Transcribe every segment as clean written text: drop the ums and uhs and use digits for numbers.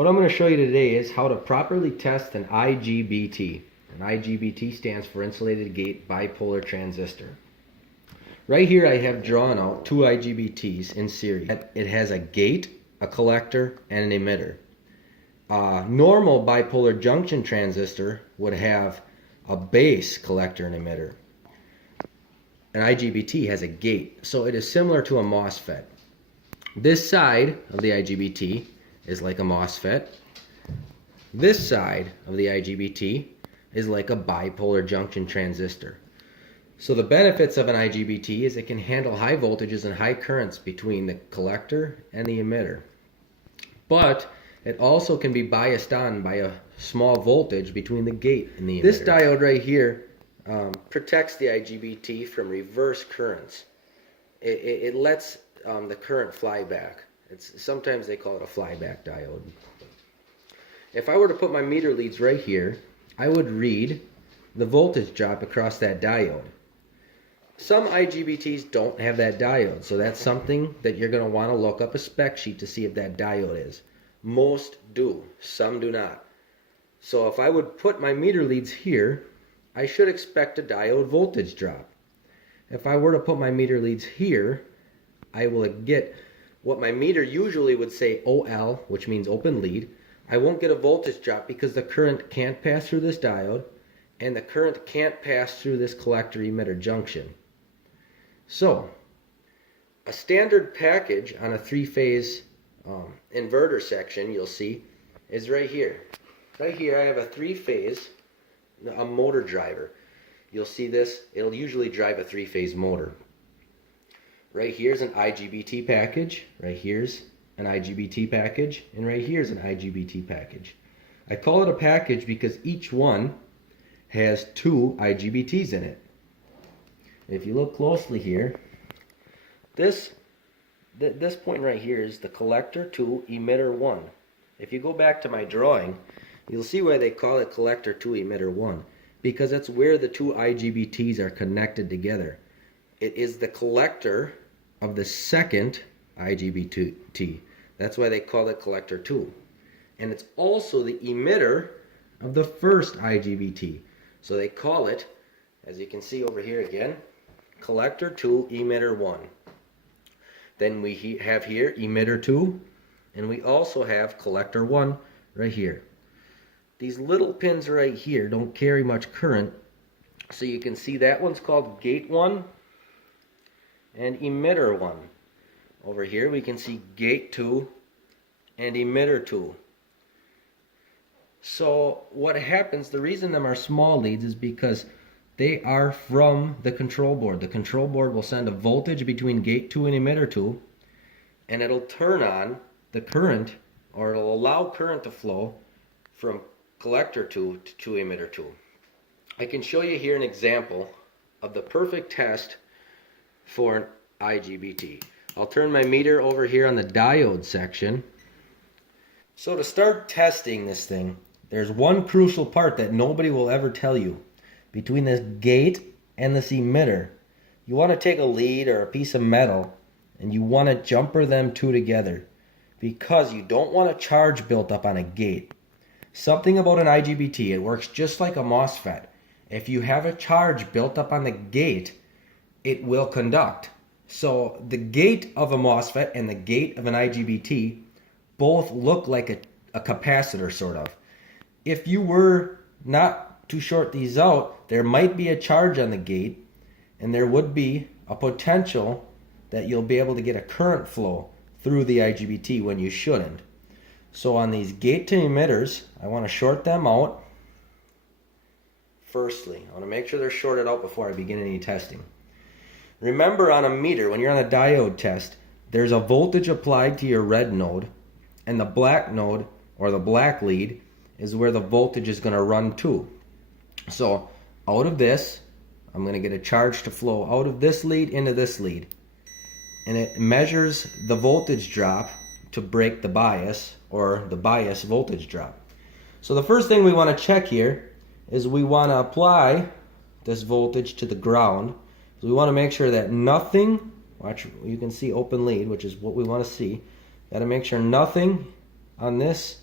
What I'm going to show you today is how to properly test an igbt. An igbt stands for insulated gate bipolar transistor. Right here I have drawn out two IGBTs in series. It has a gate, a collector, and an emitter. A normal bipolar junction transistor would have a base, collector, and emitter. An IGBT has a gate, so it is similar to a MOSFET. This side of the IGBT is like a MOSFET. This side of the IGBT is like a bipolar junction transistor. So the benefits of an IGBT is it can handle high voltages and high currents between the collector and the emitter. But it also can be biased on by a small voltage between the gate and the emitter. This diode right here protects the IGBT from reverse currents. It lets the current fly back. Sometimes they call it a flyback diode. If I were to put my meter leads right here, I would read the voltage drop across that diode. Some IGBTs don't have that diode, so that's something that you're going to want to look up a spec sheet to see if that diode is. Most do, some do not. So if I would put my meter leads here, I should expect a diode voltage drop. If I were to put my meter leads here, I will get what my meter usually would say OL, which means open lead. I won't get a voltage drop because the current can't pass through this diode and the current can't pass through this collector emitter junction. So, a standard package on a three-phase inverter section, you'll see, is right here. Right here I have a three-phase, a motor driver. You'll see this, it'll usually drive a three-phase motor. Right here's an IGBT package, right here's an IGBT package, and right here's an IGBT package. I call it a package because each one has two IGBTs in it. If you look closely here, this point right here is the collector 2, emitter 1. If you go back to my drawing, you'll see why they call it collector 2, emitter 1, because that's where the two IGBTs are connected together. It is the collector of the second IGBT. That's why they call it collector 2. And it's also the emitter of the first IGBT. So they call it, as you can see over here again, collector 2, emitter 1. Then we have here emitter 2, and we also have collector 1 right here. These little pins right here don't carry much current, so you can see that one's called gate 1 and emitter 1. Over here we can see gate 2 and emitter 2. So what happens, the reason them are small leads is because they are from the control board. The control board will send a voltage between gate 2 and emitter 2, and it'll turn on the current, or it'll allow current to flow from collector 2 to emitter 2. I can show you here an example of the perfect test for an IGBT. I'll turn my meter over here on the diode section. So to start testing this thing, there's one crucial part that nobody will ever tell you. Between this gate and this emitter, you want to take a lead or a piece of metal and you want to jumper them two together, because you don't want a charge built up on a gate. Something about an IGBT, it works just like a MOSFET. If you have a charge built up on the gate, it will conduct. So the gate of a MOSFET and the gate of an IGBT both look like a capacitor, sort of. If you were not to short these out, there might be a charge on the gate, and there would be a potential that you'll be able to get a current flow through the IGBT when you shouldn't. So on these gate to emitters, I want to short them out. Firstly, I want to make sure they're shorted out before I begin any testing. Remember, on a meter, when you're on a diode test, there's a voltage applied to your red node, and the black node, or the black lead, is where the voltage is going to run to. So out of this, I'm going to get a charge to flow out of this lead into this lead. And it measures the voltage drop to break the bias, or the bias voltage drop. So the first thing we want to check here is we want to apply this voltage to the ground. So we want to make sure that nothing, watch, you can see open lead, which is what we want to see. Got to make sure nothing on this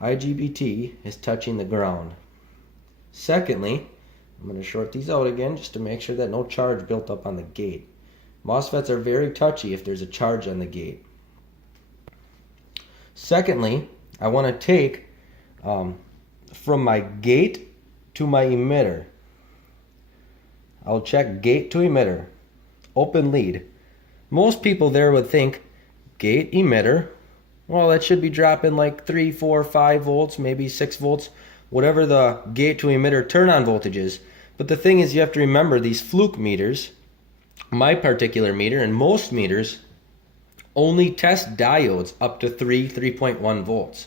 IGBT is touching the ground. Secondly, I'm going to short these out again just to make sure that no charge built up on the gate. MOSFETs are very touchy if there's a charge on the gate. Secondly, I want to take from my gate to my emitter. I'll check gate to emitter, open lead. Most people there would think gate, emitter, well, that should be dropping like 3, 4, 5 volts, maybe 6 volts, whatever the gate to emitter turn on voltage is. But the thing is, you have to remember these fluke meters, my particular meter and most meters only test diodes up to 3.1 volts.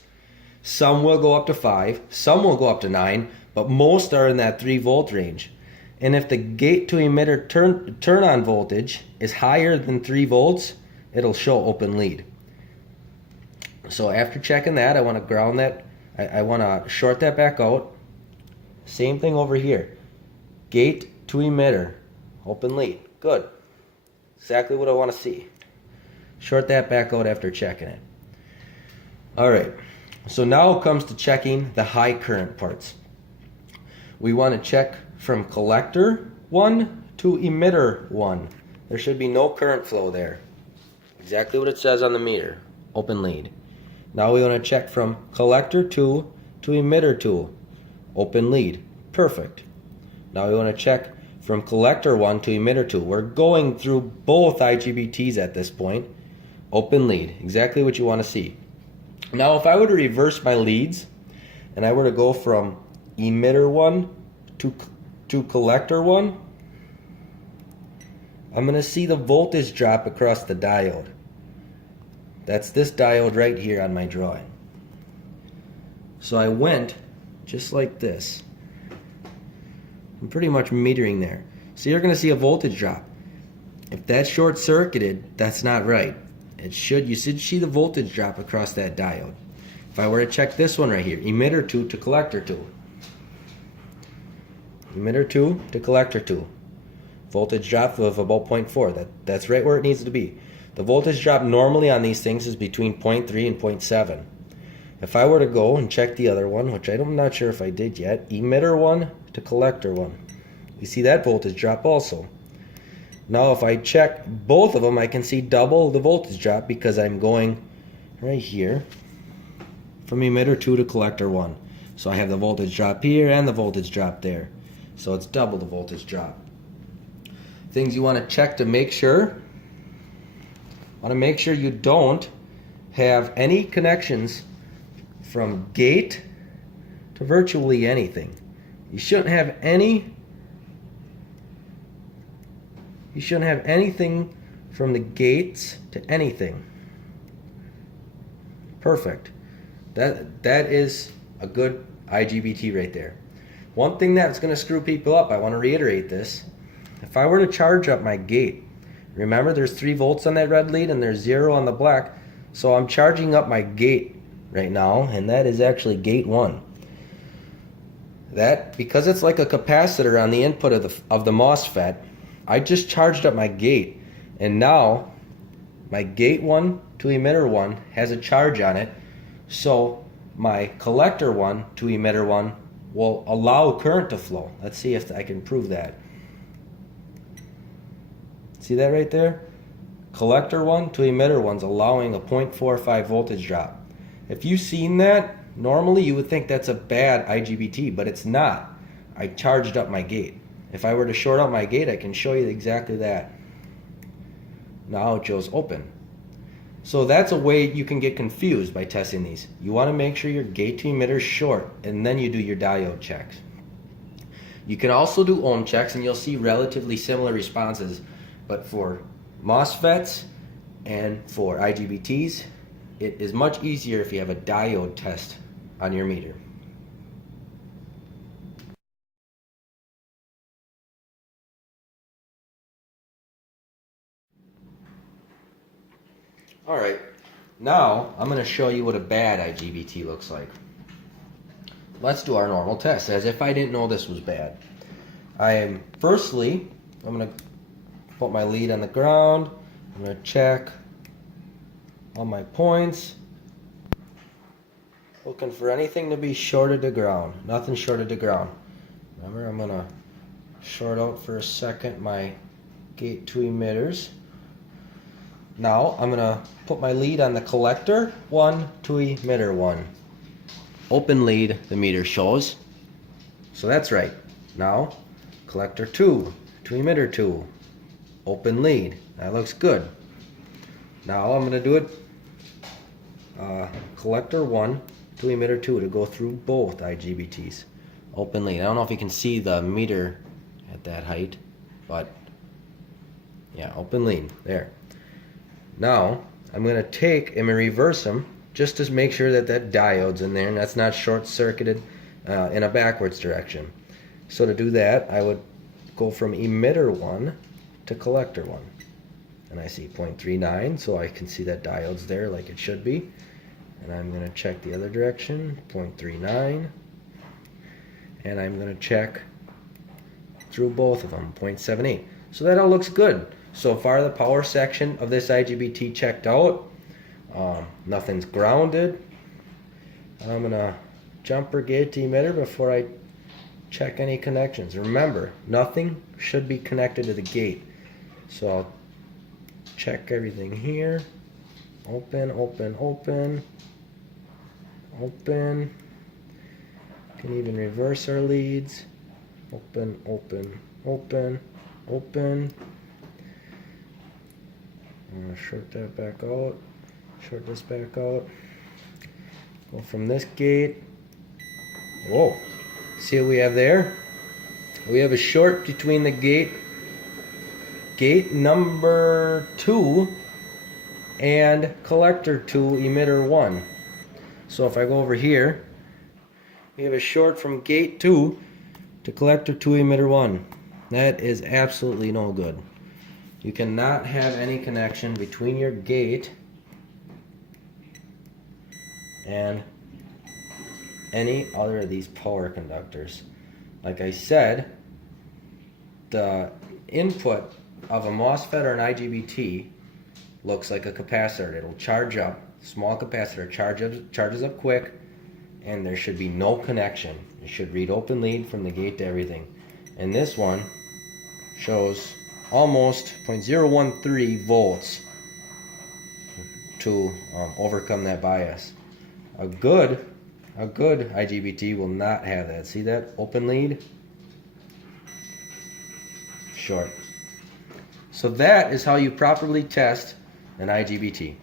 Some will go up to 5, some will go up to 9, but most are in that 3 volt range. And if the gate to emitter turn on voltage is higher than 3 volts, it'll show open lead. So after checking that, I want to ground that, I want to short that back out. Same thing over here. Gate to emitter, open lead. Good. Exactly what I want to see. Short that back out after checking it. Alright, so now it comes to checking the high current parts. We want to check from collector 1 to emitter 1. There should be no current flow there. Exactly what it says on the meter. Open lead. Now we want to check from collector 2 to emitter 2. Open lead. Perfect. Now we want to check from collector 1 to emitter 2. We're going through both IGBTs at this point. Open lead. Exactly what you want to see. Now if I were to reverse my leads and I were to go from emitter 1 to collector 1, I'm going to see the voltage drop across the diode. That's this diode right here on my drawing. So I went just like this. I'm pretty much metering there. So you're going to see a voltage drop. If that's short circuited, that's not right. You should see the voltage drop across that diode. If I were to check this one right here, emitter 2 to collector 2. Emitter 2 to collector 2. Voltage drop of about 0.4. That's right where it needs to be. The voltage drop normally on these things is between 0.3 and 0.7. If I were to go and check the other one, which I'm not sure if I did yet, emitter 1 to collector 1. You see that voltage drop also. Now if I check both of them, I can see double the voltage drop because I'm going right here from emitter 2 to collector 1. So I have the voltage drop here and the voltage drop there. So it's double the voltage drop. Things you want to check to make sure. Want to make sure you don't have any connections from gate to virtually anything. You shouldn't have anything from the gates to anything. Perfect. That is a good IGBT right there. One thing that's going to screw people up, I want to reiterate this. If I were to charge up my gate, remember there's 3 volts on that red lead and there's 0 on the black. So I'm charging up my gate right now, and that is actually gate 1. That, because it's like a capacitor on the input of the MOSFET, I just charged up my gate, and now my gate 1 to emitter 1 has a charge on it, so my collector 1 to emitter 1 will allow current to flow. Let's see if I can prove that. See that right there? Collector 1 to emitter 1's allowing a 0.45 voltage drop. If you've seen that, normally you would think that's a bad IGBT, but it's not. I charged up my gate. If I were to short out my gate, I can show you exactly that. Now it shows open. So that's a way you can get confused by testing these. You want to make sure your gate to emitter is short, and then you do your diode checks. You can also do ohm checks, and you'll see relatively similar responses. But for MOSFETs and for IGBTs, it is much easier if you have a diode test on your meter. Alright, now I'm going to show you what a bad IGBT looks like. Let's do our normal test, as if I didn't know this was bad. I'm going to put my lead on the ground. I'm going to check all my points. Looking for anything to be shorted to ground. Nothing shorted to ground. Remember, I'm gonna short out for a second my gate 2 emitters. Now I'm gonna put my lead on the collector 1 to emitter 1. Open lead, the meter shows. So that's right. Now collector 2 to emitter 2. Open lead. That looks good. Now I'm gonna do it collector 1 to emitter 2 to go through both IGBTs. Open lead. I don't know if you can see the meter at that height, but yeah, open lead. There. Now I'm going to take and reverse them just to make sure that that diode's in there and that's not short-circuited in a backwards direction. So to do that, I would go from emitter 1 to collector 1. And I see 0.39, so I can see that diode's there like it should be. And I'm going to check the other direction, 0.39. And I'm going to check through both of them, 0.78. So that all looks good. So far the power section of this IGBT checked out. Nothing's grounded. I'm going to jumper gate to emitter before I check any connections. Remember, nothing should be connected to the gate. So I'll check everything here. Open, open, open. Open. Can even reverse our leads. Open, open, open, open. I'm going to short that back out. Short this back out. Go from this gate. Whoa. See what we have there? We have a short between the gate number 2 and collector 2 emitter 1. So if I go over here, we have a short from gate 2 to collector 2 emitter 1. That is absolutely no good. You cannot have any connection between your gate and any other of these power conductors. Like I said, the input of a MOSFET or an IGBT looks like a capacitor. It'll charge up, small capacitor charges up quick, and there should be no connection. It should read open lead from the gate to everything. And this one shows almost 0.013 volts to overcome that bias. A good IGBT will not have that. See that? Open lead, short. So that is how you properly test an IGBT.